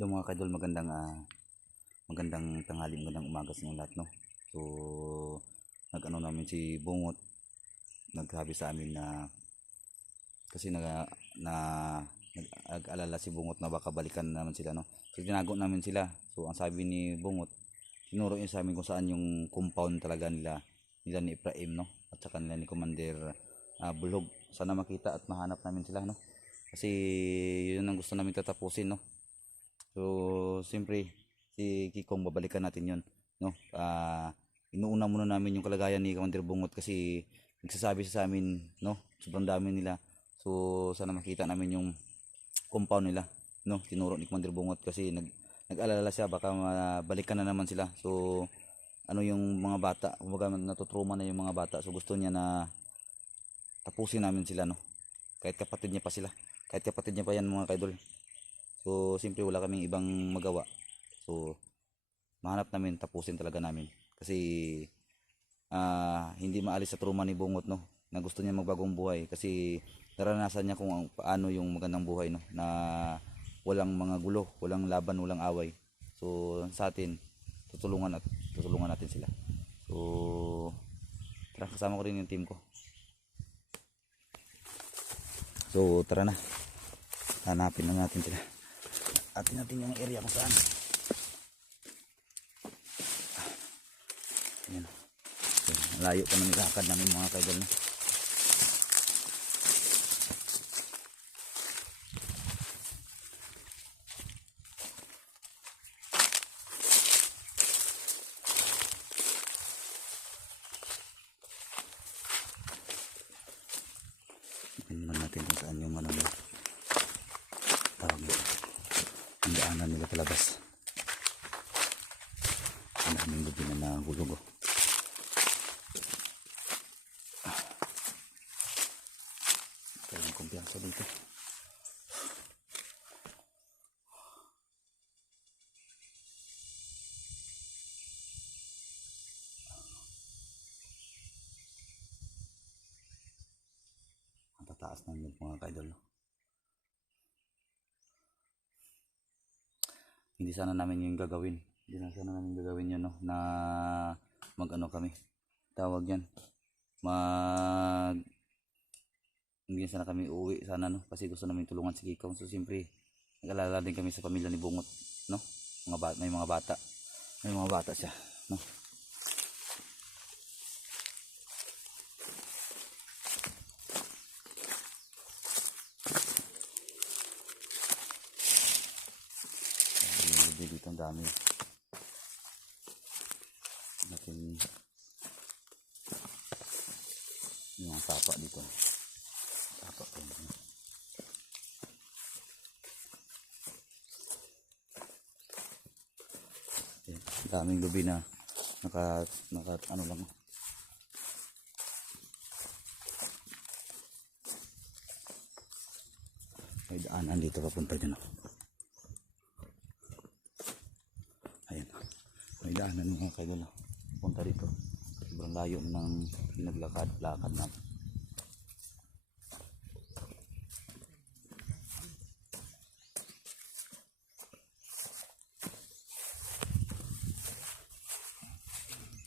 Hello mga kadol, magandang tanghali, magandang umaga sa inyo lahat, no? So, nag-ano namin si Bungot, nagsabi sa amin na kasi nag-alala si Bungot na baka balikan naman sila, no? So, tinago namin sila. So, ang sabi ni Bungot, tinuro niya sa amin kung saan yung compound talaga nila ni Ibrahim, no? At saka nila ni Commander Bulhog. Sana makita at mahanap namin sila, no? Kasi yun ang gusto namin tatapusin, no? So, siyempre, si Kikong babalikan natin yun, no? Inuuna muna namin yung kalagayan ni Commander Bungot kasi nagsasabi siya sa amin, no? Sobrang dami nila. So, sana makita namin yung compound nila, no? Tinuro ni Commander Bungot kasi nag-alala siya baka mabalikan na naman sila. So, ano yung mga bata, kumbaga natutruma na yung mga bata. So, gusto niya na tapusin namin sila, no? Kahit kapatid niya pa sila. Kahit kapatid niya pa yan mga kaidol. So, siyempre wala kaming ibang magawa. So, mahanap namin, tapusin talaga namin. Kasi, hindi maalis sa truma ni Bungot, no? Na gusto niya magbagong buhay. Kasi, naranasan niya kung paano yung magandang buhay, no? Na walang mga gulo, walang laban, walang away. So, sa atin, tutulungan natin sila. So, tara, kasama ko rin yung team ko. So, tara na. Hanapin na natin sila. Atin natin yung area kung saan. Ayan. So, layo pa ng ilakad namin mga kaidol, no? Tingnan natin kung saan yung ano nila. Tawag nila. Ang daanan nila palabas. Ang daming gabi na nahulog, oh. Kailang kumpiyansa dito. Ang tataas ng mga kaidol, no? Hindi sana namin yung gagawin. Hindi na sana namin gagawin yun, no? Na mag-ano kami. Tawag yan. Hindi sana kami uuwi sana, no? Kasi gusto namin tulungan si Kikong. So, siyempre, nag-alala din kami sa pamilya ni Bungot, no? May mga bata. May mga bata siya, no? Dito ang dami. Natin yung sapa dito. Sapa ko. Daming lubi na naka ano lang. May daanan dito papunta dyan, oh. Ayan. May daanan mga kaidol, oh. Punta dito. Sobrang layo ng naglakad-lakad na.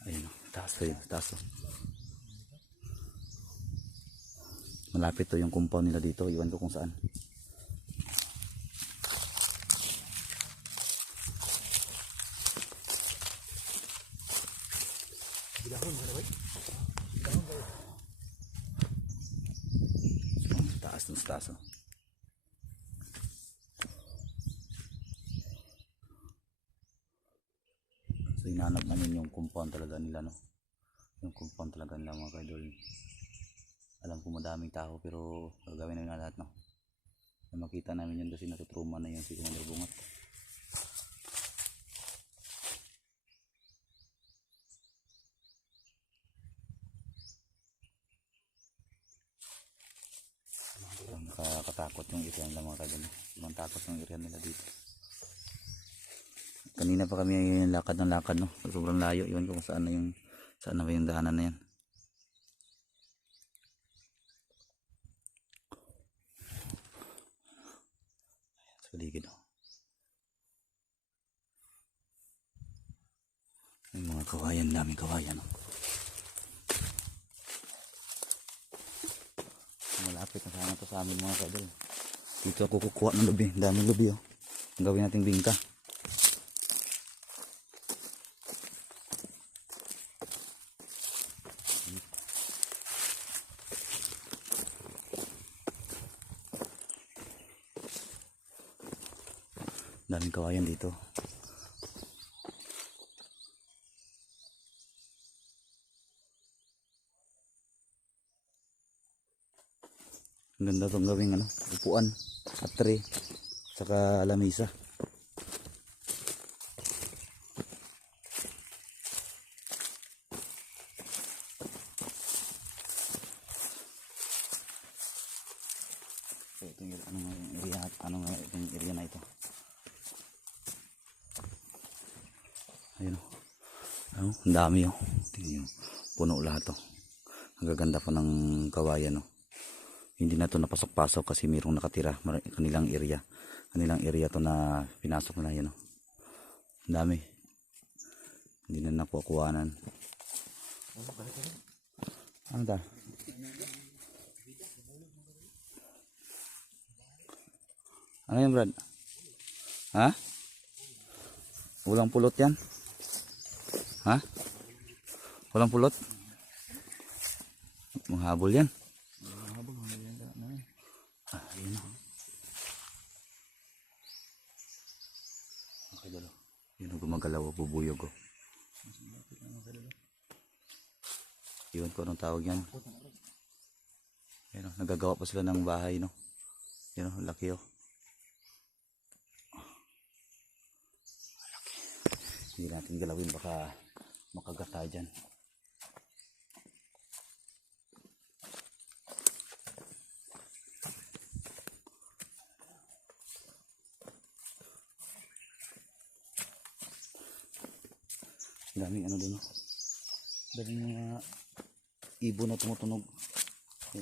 Ayan, oh. Taas. Malapit to yung compound nila dito. Iwan ko kung saan. Taas, oh. So, hinahanap namin yung compound talaga nila, no? Yung compound talaga nila mga kaidol. Alam ko madaming tao pero gagawin namin na lahat, no? Na makita namin yun kasi natutruma na yung si Commander Bungot. Nakakatakot yung area nila mga kaidol. Ibang takot yung area nila dito. Kanina pa kami lakad ng lakad, no? Sobrang layo. Iwan ko kung saan na ba yung daanan na yan. Sa paligid, oh. Yung mga kawayan, daming kawayan. Oh. Malapit na sana to sa amin mga kaidol. Dito ako kukuha ng lubi. Daming lubi oh. Ang gawin nating bingka. Daming kawayan dito. Ang ganda itong gawing ano, upuan at tray saka lamisa. So, ito yung itong area na ito. Ayun oh. Oh, ang dami oh. Tingnan, puno lahat oh. Ang gaganda pa ng kawayan oh. Hindi na to napasok-pasok kasi mayroong nakatira kanilang area to na pinasok na yan oh. Ang dami, hindi na nakukuhanan. Ano ta? Ano yan Brad? Ha? Walang pulot yan? Ha? Walang pulot? Manghabol yan. Ayun o. Okay dalo. Yun o gumagalaw o bubuyog o. Yun ko anong tawag yan. Yun o. Nagagawa pa sila ng bahay no. Yun o. Laki o. Laki. Hindi natin galawin baka makagata dyan. Daming ano doon. Daming mga ibon na tumutunog. Yan.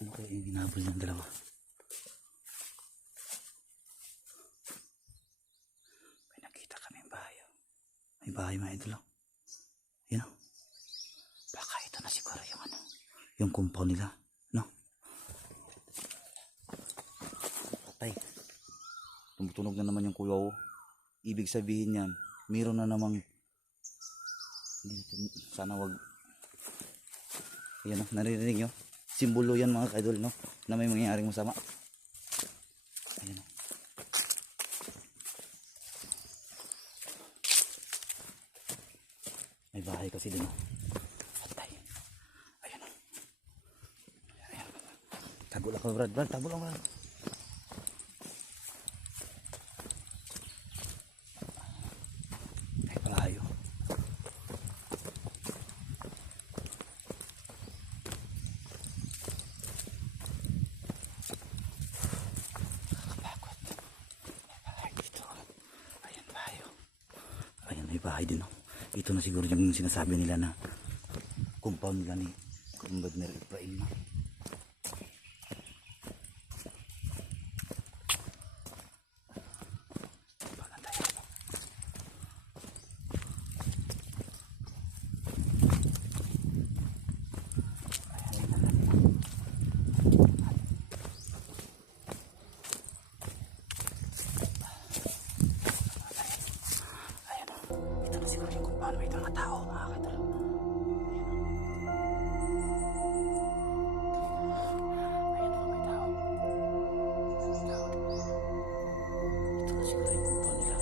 Ano kaya yung hinabol ng dalawa? May nakita kami bahay. May bahay mga idol. Yan o. Baka ito na siguro yung ano, yung compound nila, no? Patay. Tumutunog na naman yung kuyaw. Ibig sabihin yan, mayroon na namang dito, sana wag. Yan o, naririnig nyo? Simbolo yan mga kaidol, no? Na may mangyayaring masama. Ayan o. May bahay kasi din o. Tago lang ka Brad, tago lang Brad. Ay palayo. Nakakapagod. May bahay dito. Ayan bahay. Ayan may bahay din oh. Ito na siguro yung sinasabi nila na compound nila ni Commander Ibrahim. Siguro yung kung paano may mga tao mga kadal. Ayan o, may tao. May tao. Ito na siguro yung kung paano nila.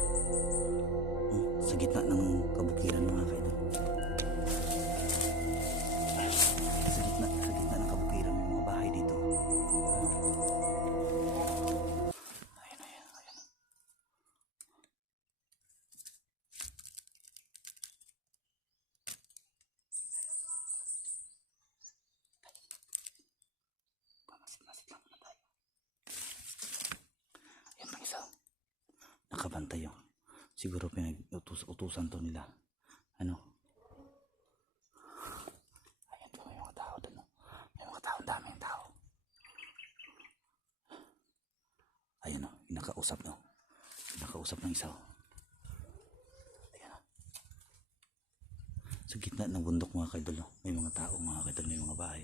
Sa gitna ng kabukiran mga kadal. Sa gitna ng kabukiran may mga bahay dito. Ayan. Masit lang na tayo. Ayan pang isa. Nakabantay yun. Siguro pinag-utusan to nila. Ano? Ayan po yung mga tao doon. Pinakausap no. Pinakausap ng isa. Ayan o. Sa gitna ng bundok mga kaidol. May mga tao mga kaidol. May mga bahay.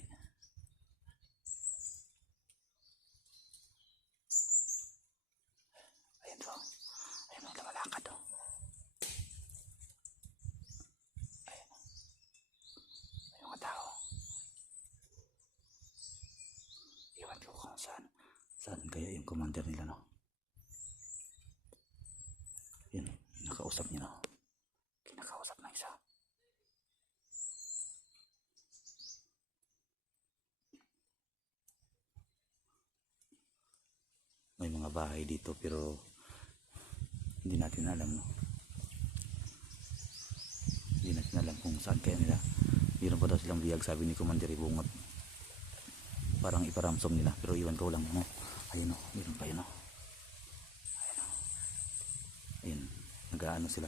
Ayan o. Ayan o. Lumalakad o. Ayan o. May mga tao. Iwan ko kung saan. Saan kaya yung commander nila no. Yan, nakausap niya no. Kinakausap na isa. May mga bahay dito pero hindi natin alam no. Hindi natin alam kung saan kaya nila. Meron pa daw silang biyag sabi ni Commander Bungot. Parang iparamsom nila pero iwan ko lang no. Ayun no, meron pa yun no. Ayun no. Ayun, nag-aano sila.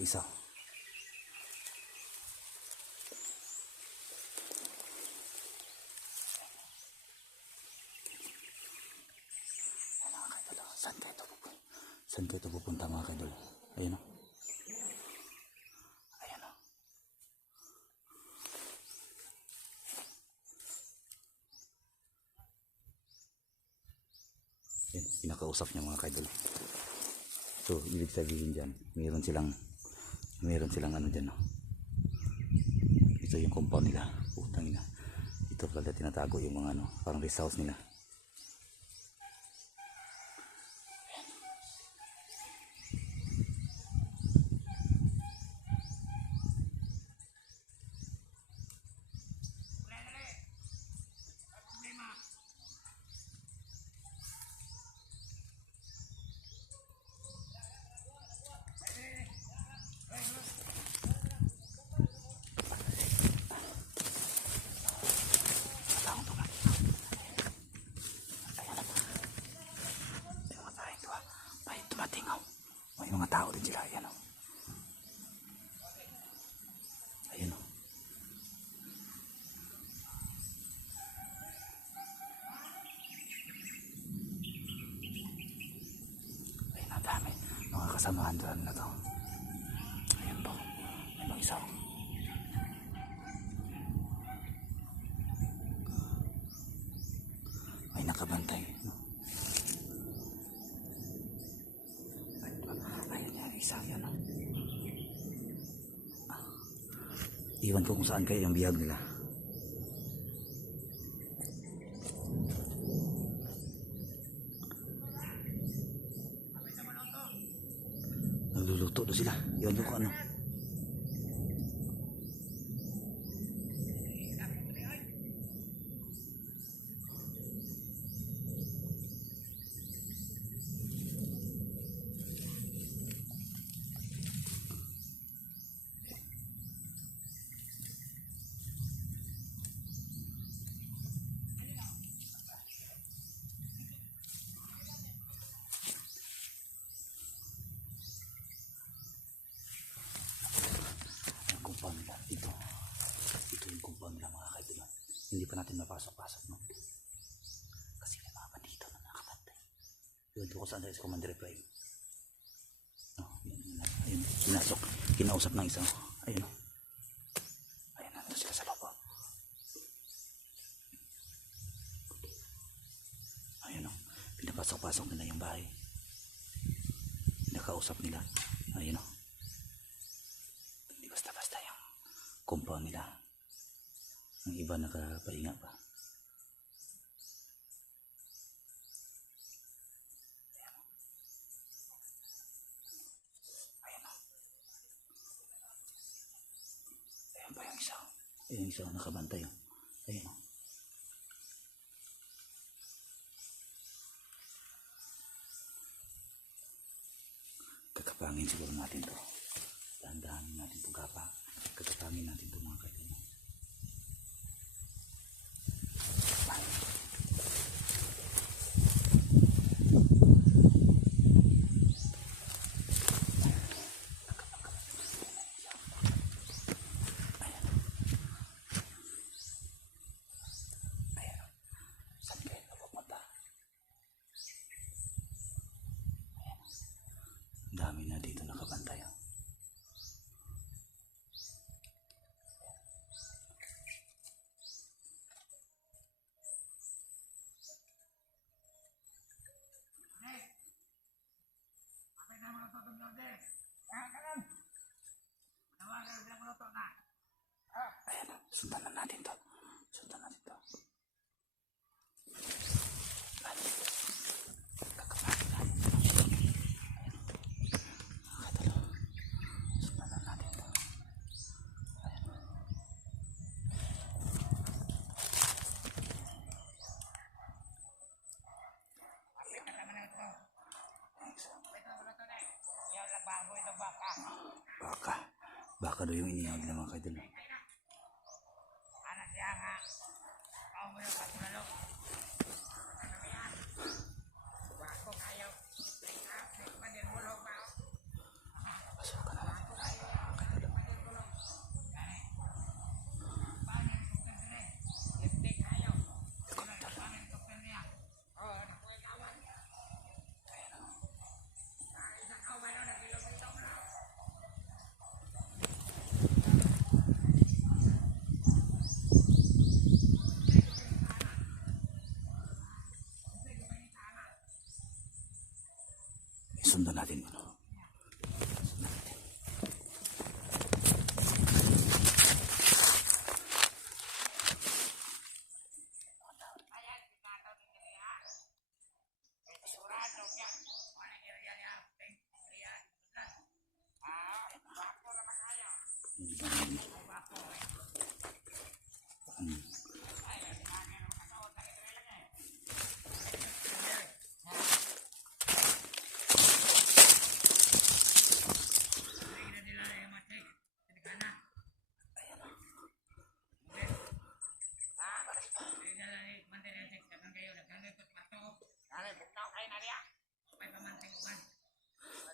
Isa. Saan kayo ito pupunta? Saan kayo ito pupunta mga kaidol? Ayun o. Ayun o. Yan, pinakausap niya mga kaidol. So, ibig sabihin dyan, meron silang ano dyan no. Ito yung compound nila. Putang ina. Ito pala tinatago yung mga ano, parang rest house nila. May mga tao din sila. Ayan o. Ayan o. Ayan ang dami. Mga kasamahan doon na to. Ayan po. May mga isa. May nakabantay. No? Isa yan o. Iwan ko kung saan kayo yung biyag nila. Nagluluto doon sila. Iwan ko kung ano. Hindi pa natin mapasok-pasok no? Kasi may mga bandito na nakabantay. Yun ko saan tayo sa Commander Prime no? Ayun, pinasok, kinausap ng isang ayun o. Ayun, nandun sila sa loob o. Ayun o, pinapasok-pasok nila yung bahay. Pinakausap nila. Ayun o, hindi basta-basta yung compound nila. Ang iba nakapahinga pa. Ayan o. Ayun, isa nakabantay. Oh. Ayun. Oh. Kakapangin siguro natin to. Dahan-dahanin natin itong kapa. Kakapangin natin ito mga kaibigan. Dami na dito nakabantay. Ayan, sundan na natin to. Sundan natin to. Baka daw yung inihag na mga kaidol. Sundan natin ano.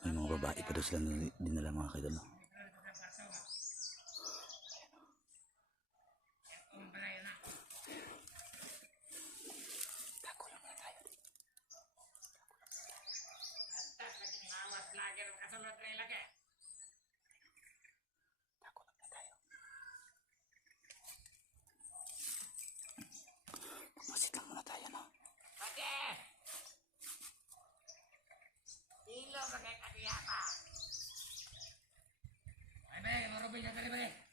May mga babae pa daw sila dinala mga kaidol. Tako lang na tayo. Tako lang na tayo. Pumasit lang muna tayo, no? Ay, be, marubay na tali, be.